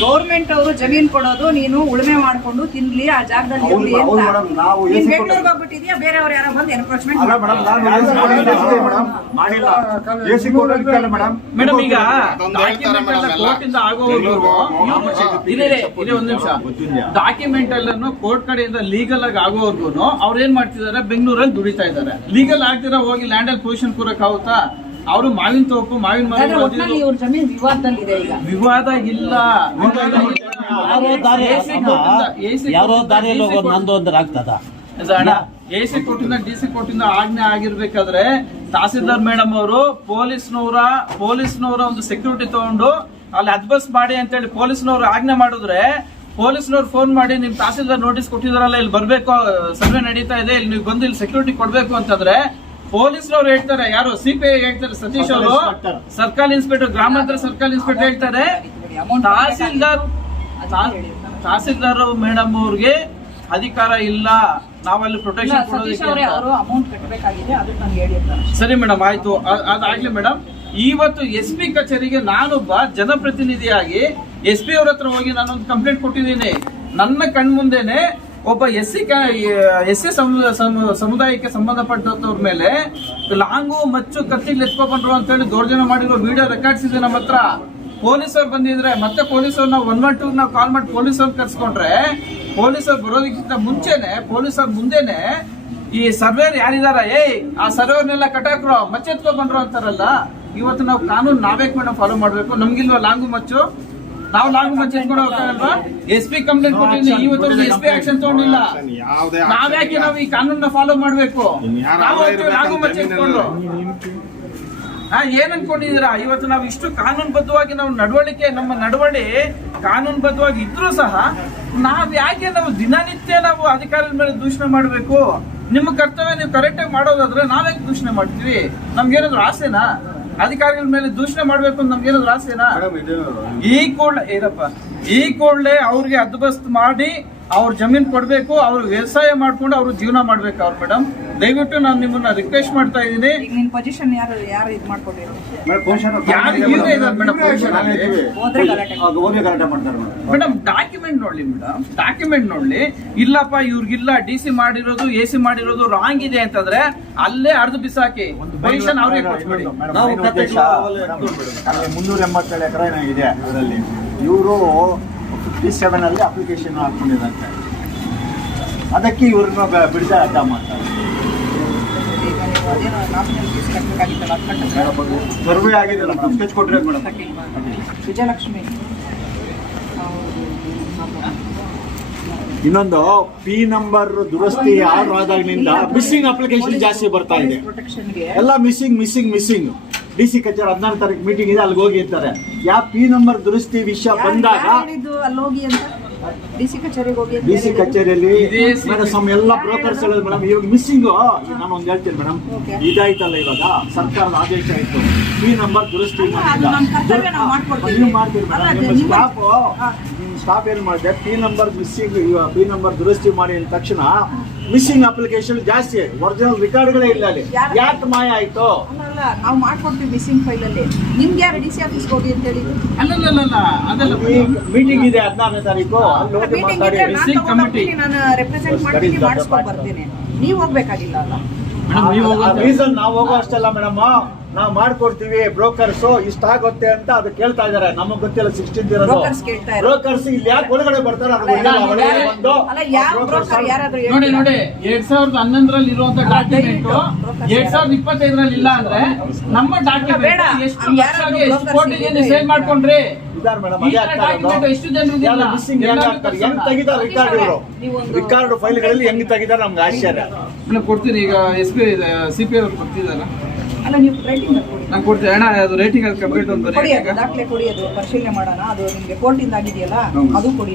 Government ಅವರು ಜಮೀನ್ ಕೊಡೋದು ನೀನು ಉಳುಮೆ ಮಾಡ್ಕೊಂಡು ತಿನ್ಲಿ ಆ ಜಾಗದಲ್ಲಿ ಇರ್ಲಿ ಅಂತ. ಬೆಂಗಳೂರಿಗೆ ಹೋಗ್ಬಿಟ್ಟಿದ್ಯಾ? ಬೇರೆಯವ್ರು ಯಾರೋ ಬಂದು ಎನ್ಕ್ರೋಚ್ಮೆಂಟ್ ಮೇಡಮ್ ಮಾಡಿಲ್ಲ. ಈಗ ಡಾಕ್ಯುಮೆಂಟ್ ಎಲ್ಲ ಕೋರ್ಟ್ ಇಂದ ಆಗೋವರೆಗೂ ಇದೆ ಇದೆ ಒಂದ್ ನಿಮಿಷ. ಡಾಕ್ಯುಮೆಂಟ್ ಎಲ್ಲಾನು ಕೋರ್ಟ್ ಕಡೆಯಿಂದ ಲೀಗಲ್ ಆಗಿ ಆಗೋವರೆಗೂ ಅವ್ರು ಏನ್ ಮಾಡ್ತಿದಾರೆ? ಬೆಂಗಳೂರಲ್ಲಿ ದುಡಿತಾ ಇದ್ದಾರೆ ಲೀಗಲ್ ಆಗ್ತಿರ ಹೋಗಿ ಲ್ಯಾಂಡ್ ಅಲ್ಲಿ ಪೊಸಿಷನ್ ಕೂರಕ್ ಆಗುತ್ತಾ? ಅವರು ಮಾವಿನ ತೋಪು ಮಾವಿನ ವಿವಾದ ಇಲ್ಲ. ಯಾರೋ ದಾರಿ ಯಾರೋ ದಾರಿಯಲ್ಲಿ ಹೋಗೋದು ನಂದು ಅಂದ್ರೆ ಆಗ್ತದ? ಎ ಸಿ ಕೋರ್ಟಿಂದ ಡಿ ಸಿ ಕೋರ್ಟಿಂದ ಆಜ್ಞೆ ಆಗಿರ್ಬೇಕಾದ್ರೆ ತಹಸೀಲ್ದಾರ್ ಮೇಡಮ್ ಅವರು ಪೊಲೀಸ್ನವರ ಪೊಲೀಸ್ನವರ ಒಂದು ಸೆಕ್ಯೂರಿಟಿ ತಗೊಂಡು ಅಲ್ಲಿ ಅದ್ಬಸ್ ಮಾಡಿ ಅಂತೇಳಿ ಪೊಲೀಸ್ನವ್ರು ಆಜ್ಞೆ ಮಾಡಿದ್ರೆ ಪೊಲೀಸ್ನವ್ರು ಫೋನ್ ಮಾಡಿ ನಿಮ್ ತಹಸೀಲ್ದಾರ್ ನೋಟಿಸ್ ಕೊಟ್ಟಿದಾರಲ್ಲ ಇಲ್ಲಿ ಬರ್ಬೇಕು ಸರ್ವೆ ನಡೀತಾ ಇದೆ ಇಲ್ಲಿ ನೀವು ಬಂದು ಇಲ್ಲಿ ಸೆಕ್ಯೂರಿಟಿ ಕೊಡ್ಬೇಕು ಅಂತಂದ್ರೆ ಪೊಲೀಸ್ನವ್ರು ಹೇಳ್ತಾರೆ ಯಾರು ಸಿ ಪಿ ಐ ಹೇಳ್ತಾರೆ ಸತೀಶ್ ಅವರು ಸರ್ಕಲ್ ಇನ್ಸ್ಪೆಕ್ಟರ್ ಗ್ರಾಮಾಂತರ ಸರ್ಕಲ್ ಇನ್ಸ್ಪೆಕ್ಟರ್ ಹೇಳ್ತಾರೆ. ತಹಸೀಲ್ದಾರ್ ತಹಸೀಲ್ದಾರ್ ಮೇಡಮ್ ಅವ್ರಿಗೆ ಅಧಿಕಾರ ಇಲ್ಲ ನಾವಲ್ಲಿ ಪ್ರೊಟೆಕ್ಷನ್ ಸತೀಶ್ ಅವರೇ ಅವರು ಅಮೌಂಟ್ ಕಟ್ಟಬೇಕಾಗಿದೆ ಅದಕ್ಕೆ ನಾನು ಹೇಳಿರ್ತಾರೆ ಸರಿ ಮೇಡಮ್ ಆಯ್ತು. ಅದಾಗ್ಲಿ ಮೇಡಮ್. ಇವತ್ತು ಎಸ್ ಪಿ ಕಚೇರಿಗೆ ನಾನೊಬ್ಬ ಜನಪ್ರತಿನಿಧಿಯಾಗಿ ಎಸ್ ಪಿ ಅವ್ರ ಹತ್ರ ಹೋಗಿ ನಾನೊಂದು ಕಂಪ್ಲೇಂಟ್ ಕೊಟ್ಟಿದ್ದೀನಿ. ನನ್ನ ಕಣ್ಮುಂದೆನೆ ಒಬ್ಬ ಎಸ್ ಸಿ ಎಸ್ ಸಿ ಸಮುದಾಯಕ್ಕೆ ಸಂಬಂಧಪಟ್ಟವ್ರ ಮೇಲೆ ಲಾಂಗು ಮಚ್ಚು ಕತ್ತಿಗೆ ಎತ್ಕೊಂಡ್ರು ಅಂತ ಹೇಳಿ ದೌರ್ಜನ್ಯ ಮಾಡಿರೋ ವಿಡಿಯೋ ರೆಕಾರ್ಡ್ಸ್ ಇದೆ ನಮ್ಮ ಹತ್ರ. ಪೊಲೀಸರು ಬಂದಿದ್ರೆ ಮತ್ತೆ ಪೊಲೀಸರು ನಾವು ಒನ್ ಒನ್ ಟೂ ನಾವು ಕಾಲ್ ಮಾಡಿ ಪೊಲೀಸರ್ ಕರ್ಸ್ಕೊಂಡ್ರೆ ಪೊಲೀಸರು ಬರೋದಕ್ಕಿಂತ ಮುಂಚೆನೆ ಪೊಲೀಸರ್ ಮುಂದೆನೆ ಈ ಸರ್ವೇರ್ ಯಾರಿದಾರ, ಏಯ್, ಆ ಸರ್ವೇರ್ನೆಲ್ಲ ಕಟಾಕ್ರು ಮಚ್ಚೆತ್ಕೊಂಡ್ರು ಅಂತಾರಲ್ಲ, ಇವತ್ತು ನಾವು ಕಾನೂನು ನಾವೇಕ್ ಮೇಡಮ್ ಫಾಲೋ ಮಾಡ್ಬೇಕು. ನಮ್ಗಿಲ್ವಾ ಲಾಂಗು ಮಚ್ಚು? ನಾವು ಲಾಗು ಮಚ್ಚು ಹೋಗ್ತಾರಲ್ವಾ ಎಸ್ ಪಿ ಕಂಪ್ಲೇಂಟ್ ಕೊಟ್ಟಿದ್ದೀನಿ. ಇವತ್ತು ಎಸ್ ಪಿ ಆಕ್ಷನ್ ತಗೊಂಡಿಲ್ಲ. ನಾವ್ಯಾಕೆ ನಾವು ಈ ಕಾನೂನ ಫಾಲೋ ಮಾಡ್ಬೇಕು? ನಾವು ಲಾಗು ಮಚ್ಚು ಹಾ, ಏನ್ ಅನ್ಕೊಂಡಿದೀರಾ ಇವತ್ತು ನಾವು ಇಷ್ಟು ಕಾನೂನುಬದ್ಧವಾಗಿ ನಾವು ನಡವಳಿಕೆ, ನಮ್ಮ ನಡವಳಿ ಕಾನೂನುಬದ್ಧವಾಗಿ ಇದ್ರೂ ಸಹ ನಾವ್ ಯಾಕೆ ನಾವು ದಿನನಿತ್ಯ ನಾವು ಅಧಿಕಾರದ ಮೇಲೆ ದೂಷಣೆ ಮಾಡಬೇಕು? ನಿಮ್ಮ ಕರ್ತವ್ಯ ನೀವು ಕರೆಕ್ಟ್ ಆಗಿ ಮಾಡೋದಾದ್ರೆ ನಾವ್ಯಾಕೆ ದೂಷಣೆ ಮಾಡ್ತೀವಿ? ನಮ್ಗೇನಾದ್ರು ಆಸೆನಾ? ಅಧಿಕಾರಿಗಳ ಮೇಲೆ ದೂಷಣೆ ಮಾಡ್ಬೇಕು ಅಂತ ನಮ್ಗೇನಾದ್ರು ಆಸೆನಾ? ಈ ಕೂಡಲೇ ಏನಪ್ಪ ಈ ಕೂಡಲೇ ಅವ್ರಿಗೆ ಹದ್ದುಬಸ್ತ್ ಮಾಡಿ ಅವ್ರ ಜಮೀನ್ ಕೊಡ್ಬೇಕು ಅವ್ರ ವ್ಯವಸಾಯ ಮಾಡ್ಕೊಂಡು ಅವ್ರು ಜೀವನ ಮಾಡ್ಬೇಕು ಅವ್ರು ಮೇಡಮ್ ದಯವಿಟ್ಟು ನಾನು ನಿಮ್ಮನ್ನ ರಿಕ್ವೆಸ್ಟ್ ಮಾಡ್ತಾ ಇದ್ದೀನಿ. ಈಗ ನಿನ್ ಪೊಸಿಷನ್ ಯಾರು ಯಾರು ಇದು ಮಾಡ್ಕೊಂಡಿರೋ ಮೇಡಮ್ ಡಾಕ್ಯುಮೆಂಟ್ ನೋಡ್ಲಿ ಮೇಡಮ್ ಡಾಕ್ಯುಮೆಂಟ್ ನೋಡ್ಲಿ. ಇಲ್ಲಪ್ಪ ಇವ್ರಿಗಿಲ್ಲ ಡಿ ಸಿ ಮಾಡಿರೋದು ಎ ಸಿ ಮಾಡಿರೋದು ರಾಂಗ್ ಇದೆ ಅಂತಂದ್ರೆ ಅಲ್ಲೇ ಅರ್ಧ ಬಿಸಾಕಿ. ಪೊಸಿಷನ್ ಅವ್ರಿಗೆ ಕೊಟ್ಬಿಡಿ. ಮುನ್ನೂರ ಎಂಬತ್ತೇಳು ಎಕರೆ ಇದೆ ಅದರಲ್ಲಿ. ಇವರು ಫಿಫ್ಟಿ ಸೆವೆನಲ್ಲಿ ಅಪ್ಲಿಕೇಶನ್ ಹಾಕೊಂಡಿದಂತೆ ಅದಕ್ಕೆ ಇವ್ರನ್ನ ಬ- ಅರ್ಥ ಅಡ್ಡ ಮಾಡ್ತಾರೆ. ಸರ್ವೆ ಆಗಿದೆ ಮೇಡಮ್ ಸ್ಕೆಚ್ ಕೊಟ್ಟರೆ ಮೇಡಮ್? ವಿಜಯಲಕ್ಷ್ಮಿ. ಇನ್ನೊಂದು ಪಿ ನಂಬರ್ ದುರಸ್ತಿ ಯಾರು ಆದಾಗಿನಿಂದ ಮಿಸ್ಸಿಂಗ್ ಅಪ್ಲಿಕೇಶನ್ ಜಾಸ್ತಿ ಬರ್ತಾ ಇದೆ. ಎಲ್ಲ missing missing missing D C ಕಚೇರಿ ಹದಿನಾರು ತಾರೀಕು ಮೀಟಿಂಗ್ ಇದೆ ಅಲ್ಲಿಗೆ ಹೋಗಿ ಇರ್ತಾರೆ ಯಾವ ಪಿ ನಂಬರ್ ದುರಸ್ತಿ ವಿಷಯ ಬಂದಾಗ ಅಲ್ಲಿ ಹೋಗಿ ಅಂತ? ಡಿ ಸಿ ಕಚೇರಿಗೆ ಹೋಗಿ ಅಂತ ಡಿ ಸಿ ಕಚೇರಿಯಲ್ಲಿ ಮೇಡಮ್ ಸಮ್ ಎಲ್ಲ ಬ್ರೋಕರ್ಸ್ ಹೇಳೋದು ಮೇಡಮ್ ಇವಾಗ ಮಿಸ್ಸಿಂಗು ನಾನು ಒಂದು ಹೇಳ್ತೀನಿ ಮೇಡಮ್. ಇದಾಯ್ತಲ್ಲ ಇವಾಗ? ಸರ್ಕಾರದ ಆದೇಶ ಆಯ್ತು. ಈ ನಂಬರ್ ದುರಸ್ತಿ ನಾವು ಮಾಡ್ತೀರಿ ಮೇಡಮ್. ಸ್ಟಾಫ್. ನಿಮ್ಮ ಸ್ಟಾಫ್ ಏನ್ ಮಾಡಿದೆ? P number missing P number ದುರಸ್ತಿ ಮಾಡಿ ಅಂದ ತಕ್ಷಣ ಮಿಸ್ಸಿಂಗ್ ಅಪ್ಲಿಕೇಶನ್ ಜಾಸ್ತಿ ಒರಿಜಿನಲ್ ರೆಕಾರ್ಡ್ಗಳೇ ಇಲ್ಲ ಅಲ್ಲಿ. ಯಾಕೆ ಮಾಯ ಆಯ್ತು? ಅಲ್ಲ ನಾವು ಮಾಡ್ಕೊಡ್ತೀವಿ ಮಿಸ್ಸಿಂಗ್ ಫೈಲ್ ಅಲ್ಲಿ. ನಿಮ್ಗೆ ಯಾರು ಡಿ ಸಿ ಆಫೀಸ್ಗೆ ಹೋಗಿ ಅಂತ ಹೇಳಿದ್ರು ಅಲ್ಲಲ್ಲಲ್ಲ ಅದೆಲ್ಲ ಮೀಟಿಂಗ್ ಇದೆ ಹದಿನಾರನೇ ತಾರೀಕು. ಅಲ್ಲಿ ಮೀಟಿಂಗ್ ಮಾತಾಡಿ ಇದ್ರೆ ನಾನು Missing ತಗೊಂಡ್ committee. ಹೋಗ್ತೀನಿ, ನಾನು ರೆಪ್ರೆಸೆಂಟ್ ಮಾಡ್ತೀನಿ ಮಾಡಿಸ್ಕೊಂಡು ಬರ್ತೀನಿ. ನೀವು ಹೋಗ್ಬೇಕಾಗಿಲ್ಲ ಅಲ್ಲ? ಮೇಡಮ್ ನೀವು ಹೋಗೋದು ರೀಸನ್ ನಾವು ಹೋಗೋ ಅಷ್ಟಲ್ಲ ಮೇಡಮ್ ನಾವು ಮಾಡ್ಕೊಡ್ತೀವಿ. ಬ್ರೋಕರ್ಸ್ ಇಷ್ಟ ಆಗುತ್ತೆ ಅಂತ ಅದು ಕೇಳ್ತಾ ಇದಾರೆ. ನಮಗ್ ಗೊತ್ತಿಲ್ಲ ಸಿಕ್ಸ್ಟೀನ್ ಇರೋದು. ಬ್ರೋಕರ್ಸ್ ಇಲ್ಲಿ ಯಾಕೆ ಒಳಗಡೆ ಬರ್ತಾರೆ? ನೋಡಿ ನೋಡಿ ಎರಡ್ ಸಾವಿರದ ಹನ್ನೊಂದರಲ್ಲಿ ಇರುವಂತ ಡಾಕ್ಯುಮೆಂಟ್ ಎರಡ್ ಸಾವಿರದ ಇಪ್ಪತ್ತೈದರಲ್ಲಿ ಇಲ್ಲ ಅಂದ್ರೆ ನಮ್ಮ ಬೇಡ. ಡಾಕ್ಯುಮೆಂಟ್ ಎಷ್ಟು ಕೋಟಿಗೆ ಸೇಲ್ ಮಾಡ್ಕೊಂಡ್ರಿ? ಮೇಡಮ್ ಮಿಸ್ಸಿಂಗ್ ಹೆಂಗ್ ಆಗ್ತಾರೆ. ಹೆಂಗ್ ತೆಗಿತಾರೆ ರಿಕಾರ್ಡ್ ಇವರು? ರಿಕಾರ್ಡ್ ಫೈಲ್ಗಳಲ್ಲಿ ಹೆಂಗ್ ತೆಗಿತಾರೆ ನಮ್ಗೆ ಆಶ್ಚರ್ಯ. ನಾನು ಕೊಡ್ತೀನಿ. ಈಗ ಎಸ್ ಪಿ ಸಿ ಪಿ ಅವ್ರು ಬರ್ತಿದಾರ ಅಲ್ಲ ನೀವು ರೈಟಿಂಗ್ ನಾನು ಕೊಡ್ತೀನಿ. ಅಣ್ಣ ಅದು ರೇಟಿಂಗ್ ಅದು ಕಂಪ್ಲೀಟ್ ಒಂದು ಕೊಡಿ ಅದು ದಾಖಲೆ ಕೊಡಿ ಅದು ಪರಿಶೀಲನೆ ಮಾಡೋಣ. ಅದು ನಿಮ್ಗೆ ಕೋರ್ಟಿಂದ ಆಗಿದೆಯಲ್ಲ ಅದು ಕೊಡಿ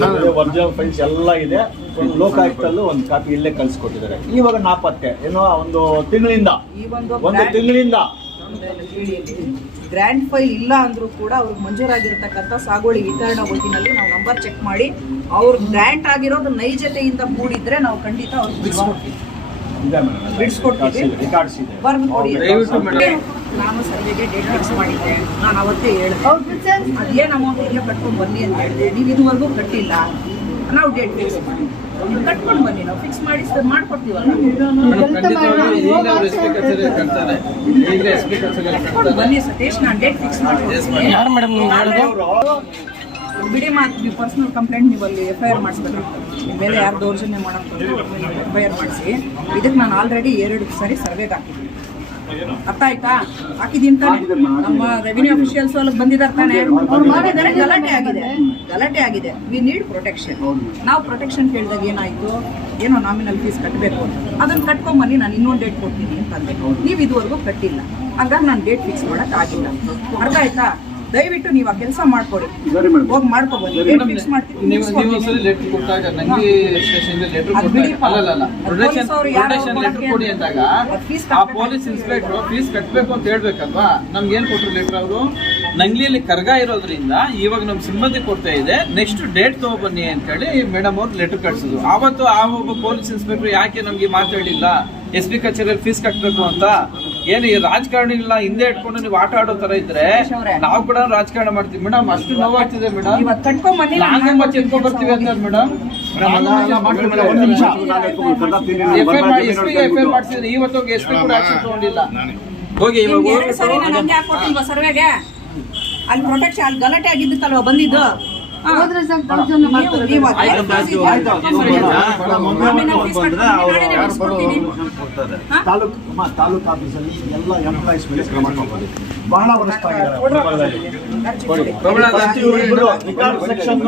ನನಗೆ ಒರಿಜಿನಲ್ ಫೈಲ್ಸ್ ಎಲ್ಲ ಇದೆ. ಒಂದು ಲೋಕಾಯುಕ್ತಲ್ಲೂ ಒಂದು ಕಾಪಿ ಇಲ್ಲೇ ಕಳ್ಸಿಕೊಟ್ಟಿದ್ದಾರೆ. ಇವಾಗ ನಾಪತ್ತೆ. ಏನೋ ಒಂದು ತಿಂಗಳಿಂದ. ಈ ಒಂದು ತಿಂಗಳಿಂದ. ಗ್ರ್ಯಾಂಡ್ ಫೈಲ್ ಇಲ್ಲ ಅಂದ್ರೂ ಕೂಡ ಅವ್ರಿಗೆ ಮಂಜೂರಾಗಿರ್ತಕ್ಕಂಥ ಸಾಗುವಳಿ ವಿತರಣಾ ಒಟ್ಟಿನಲ್ಲಿ ನಾವು ನಂಬರ್ ಚೆಕ್ ಮಾಡಿ ಅವ್ರ ಗ್ರ್ಯಾಂಟ್ ಆಗಿರೋದು ನೈಜತೆಯಿಂದ ಕೂಡಿದ್ರೆ ನಾವು ಖಂಡಿತ ಅವ್ರಿಗೆ ಬಿಡಿಸ್ಕೊಡ್ತೀವಿ ಬಿಡಿಸ್ಕೊಡ್ತೀವಿ ಬರ್ದು ಕೊಡಿ ನಾನು ಸರ್ವೆಗೆ ಡೇಟ್ ಫಿಕ್ಸ್ ಮಾಡಿದ್ದೆ. ನಾನು ಅವತ್ತೇ ಹೇಳಿದೆ. ಅದೇನು ಅಮೌಂಟ್ ಇಲ್ಲ ಕಟ್ಕೊಂಡು ಬನ್ನಿ ಅಂತ ಹೇಳಿದೆ. ನೀವು ಇದುವರೆಗೂ ಕಟ್ಟಿಲ್ಲ. ನಾವು ಡೇಟ್ ಫಿಕ್ಸ್ ಮಾಡಿ. ನೀವು ಕಟ್ಕೊಂಡು ಬನ್ನಿ ನಾವು ಫಿಕ್ಸ್ ಮಾಡಿ ಸರ್ ಮಾಡ್ಕೊಡ್ತೀವಲ್ಲ ಕಟ್ಕೊಂಡು ಬನ್ನಿ ಸತೀಶ್ ನಾನು ಡೇಟ್ ಫಿಕ್ಸ್ ಮಾಡ್ಕೊಡ್ತೀನಿ. ಯಾರು ಮೇಡಮ್ ನೀವು ಬಿಡಿ ಮಾತು ನೀವು ಪರ್ಸನಲ್ ಕಂಪ್ಲೇಂಟ್ ನೀವು ಅಲ್ಲಿ ಎಫ್ ಐ ಆರ್ ಮಾಡಿಸ್ಬೇಕಾಗ್ತದೆ ಬೇರೆ ಮೇಲೆ ಯಾರು ದೌರ್ಜನ್ಯ ಮಾಡೋದು ಎಫ್ ಐ ಆರ್ ಮಾಡಿಸಿ. ಇದಕ್ಕೆ ನಾನು ಆಲ್ರೆಡಿ ಎರಡು ಸರಿ ಸರ್ವೆಗೆ ಹಾಕಿದ್ದೀನಿ. ಅರ್ಥ ಆಯ್ತಾ? ಹಾಕಿದ್ದೀನಿ ತಾನೆ. ನಮ್ಮ ರೆವಿನ್ಯೂ ಅಫಿಷಿಯಲ್ಸ್ ಅಲ್ಲಿ ಬಂದಿದ್ದಾರೆ ತಾನೆ. ಗಲಾಟೆ ಆಗಿದೆ. ಗಲಾಟೆ ಆಗಿದೆ. ವಿ ನೀಡ್ ಪ್ರೊಟೆಕ್ಷನ್ ನಾವು ಪ್ರೊಟೆಕ್ಷನ್ ಕೇಳಿದಾಗ ಏನಾಯ್ತು? ಏನೋ ನಾಮಿನಲ್ ಫೀಸ್ ಕಟ್ಟಬೇಕು ಅದನ್ನು ಕಟ್ಕೊಂಬನ್ನಿ, ನಾನು ಇನ್ನೊಂದು ಡೇಟ್ ಕೊಡ್ತೀನಿ ಅಂತಂದೆ ನೀವು ಇದುವರೆಗೂ ಕಟ್ಟಿಲ್ಲ. ಹಾಗಾಗಿ ನಾನು ಡೇಟ್ ಫಿಕ್ಸ್ ಮಾಡೋಕ್ಕಾಗಿಲ್ಲ ಅರ್ಥ ಆಯ್ತಾ? ದಯವಿಟ್ಟು ನೀವು ಆ ಕೆಲಸ ಮಾಡ್ಕೊಡಿ. ಹೋಗಿ ಮಾಡ್ಕೊಬೋದು ಫಿಕ್ಸ್ ಕೊಡಿ ಅಂದಾಗ ಆ ಪೊಲೀಸ್ ಇನ್ಸ್ಪೆಕ್ಟರ್ ಫೀಸ್ ಕಟ್ಟಬೇಕು ಅಂತ ಹೇಳ್ಬೇಕಲ್ವಾ? ನಮ್ಗೆ ಏನ್ ಕೊಟ್ರು ಲೆಟರ್ ಅವರು? ನಂಗ್ಲಿಯಲ್ಲಿ ಕರ್ಗ ಇರೋದ್ರಿಂದ ಇವಾಗ ನಮ್ ಸಿಬ್ಬಂದಿ ಕೊಡ್ತಾ ಇದೆ. ನೆಕ್ಸ್ಟ್ ಡೇಟ್ ತಗೊಬನ್ನಿ ಅಂತ ಹೇಳಿ ಮೇಡಮ್ ಅವ್ರು ಲೆಟರ್ ಕಟ್ಸಿದ್ರು. ಆವತ್ತು ಆ ಒಬ್ಬ ಪೊಲೀಸ್ ಇನ್ಸ್ಪೆಕ್ಟರ್ ಯಾಕೆ ನಮ್ಗೆ ಮಾತಾಡಿಲ್ಲ? ಎಸ್ ಪಿ ಕಚೇರಿಯಲ್ಲಿ ಫೀಸ್ ಕಟ್ಟಬೇಕು ಅಂತ? ಏನು ಈ ಇಲ್ಲ ಹಿಂದೆ ಇಟ್ಕೊಂಡು ನೀವು ಆಟ ಆಡೋ ತರ ಇದ್ರೆ ನಾವು ಕೂಡ ರಾಜಕಾರಣ ಮಾಡ್ತೀವಿ. ಮೇಡಮ್ ಅಷ್ಟು ನೋವಾಗ್ತಿದೆ ಮೇಡಮ್. ಎತ್ಕೊಂಡ್ ಬರ್ತೀವಿ ಅಂತ ಮೇಡಮ್. ಎಸ್ ಪಿ ಕೂಡ ಆಕ್ಷನ್ ತಗೊಂಡಿಲ್ಲ. ಹೋಗಿ ಇವಾಗ ಸರಿ ನಾನು ಹಂಗೆ ಸರ್ವೆಗೆ? ಅಲ್ಲಿ ಪ್ರೊಟೆಕ್ಷನ್ ಅಲ್ಲಿ ಗಲಾಟೆ ಆಗಿದ್ದಕ್ಕಲ್ವ ಬಂದಿದ್ದು? ಹಾ. ನೀವು- ನೀವು ಅದು ಆಯ್ತು, fees ಆಯ್ತು, ಇದೆ, ಆಯ್ತು. ಕಟ್ಕೊಂಬನ್ನಿ. ಮೇಡಮ್, ಒಂದೇ ಆಮೇಲೆ ಒಂದು fees ಬಂದ್ರೆ ಕಟ್ಕೊಂಡು ಅವ್ರು ನಾಳೆನೇ ಯಾರು ಬಿಡಿಸ್ಕೊಡ್ತೀನಿ. ಹಾ? ತಾಲೂಕು ತಾಲೂಕು ಆಫೀಸಲ್ಲಿ ಎಲ್ಲ ಎಂಪ್ಲಾಯೀಸ್ ಮೇಲೆ ಕ್ರಮ ತಗೊಂಡು ಬಹಳ ವರ್ಷ ಸೆಕ್ಷನ್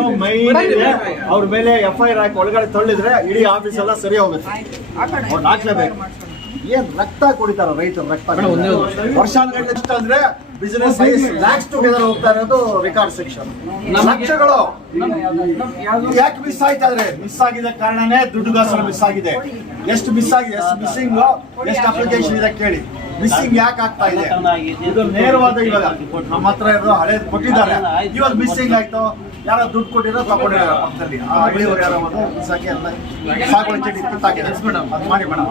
ಅವ್ರ ಮೇಲೆ ಎಫ್ ಐ ಆರ್ ಹಾಕಿ ಒಳಗಡೆ ತಳ್ಳಿದ್ರೆ ಇಡೀ ಆಫೀಸ್ ಎಲ್ಲ ಸರಿ ಹೋಗುತ್ತೆ ಹಾಕ್ಲೇಬೇಕು ಏನ್ ರಕ್ತ ಕುಡಿತಾರ ರೈತರು ರಕ್ತ ವರ್ಷಾನ್ ಗಂಟೆ ಅಂದ್ರೆ ಬಿಸಿನೆಸ್ ಲ್ಯಾಕ್ಸ್ ಟುಗೆದರ್ ಹೋಗ್ತಾ ಇರೋದು ರೆಕಾರ್ಡ್ ಸೆಕ್ಷನ್ ಲಕ್ಷಗಳು. ಯಾಕೆ ಮಿಸ್ ಆಯ್ತಾದ್ರೆ ಮಿಸ್ ಆಗಿದ ಕಾರಣನೇ ದುಡ್ಡುಗೋಸ್ಕರ ಮಿಸ್ ಆಗಿದೆ. ಎಷ್ಟು ಮಿಸ್ ಆಗಿದೆ ಎಷ್ಟು ಮಿಸ್ಸಿಂಗ್ ಎಷ್ಟು ಅಪ್ಲಿಕೇಶನ್ ಇದೆ ಕೇಳಿ. ಮಿಸ್ಸಿಂಗ್ ಯಾಕೆ ಆಗ್ತಾ ಇದೆ? ಇದು ನೇರವಾದ ಇವಾಗ ನಮ್ಮ ಹತ್ರ ಇರೋ ಹಳೇದು ಕೊಟ್ಟಿದ್ದಾರೆ. ಇವಾಗ ಮಿಸ್ಸಿಂಗ್ ಆಯ್ತು? ಯಾರೋ ದುಡ್ಡು ಕೊಟ್ಟಿರೋ ತಗೊಂಡಿರೋ ಪಕ್ಕದಲ್ಲಿ. ಆ ಹಳ್ಳಿಯವ್ರು ಯಾರೋ ಮಿಸ್ ಆಗಿ ಎಲ್ಲ ಸಾಗುವಳಿ ಚೀಟಿ ಕಿತ್ತಾಕಿದ್ದಾರೆ ಅದು ಮಾಡಿ ಮೇಡಮ್